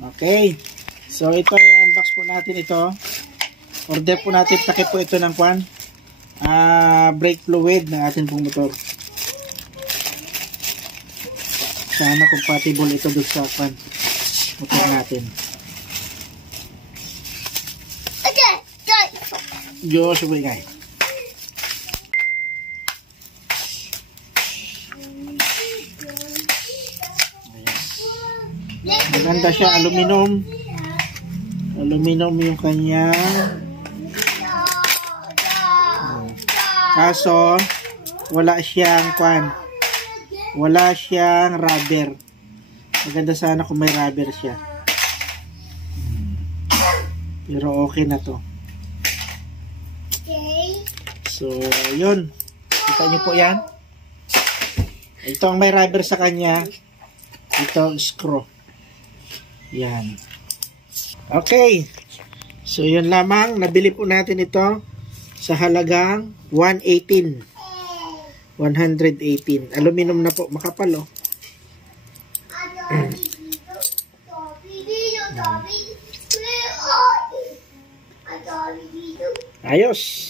Okay. So, ito i-unbox po natin ito. Order po natin, takip po ito ng kwan. Brake fluid ng ating pong motor. Sana compatible ito doon sa kwan motor natin. Diyos, ubay. Maganda siya, aluminum. Aluminum yung kanya. Kaso, wala siyang kwan. Wala siyang rubber. Maganda sana kung may rubber siya. Pero okay na to. So, yun. Kita nyo po yan. Ito ang may rubber sa kanya. Ito, screw. Yan. Okay. So, yun lamang. Nabili po natin ito sa halagang 118. 118. Aluminum na po. Makapal, oh. Ayos.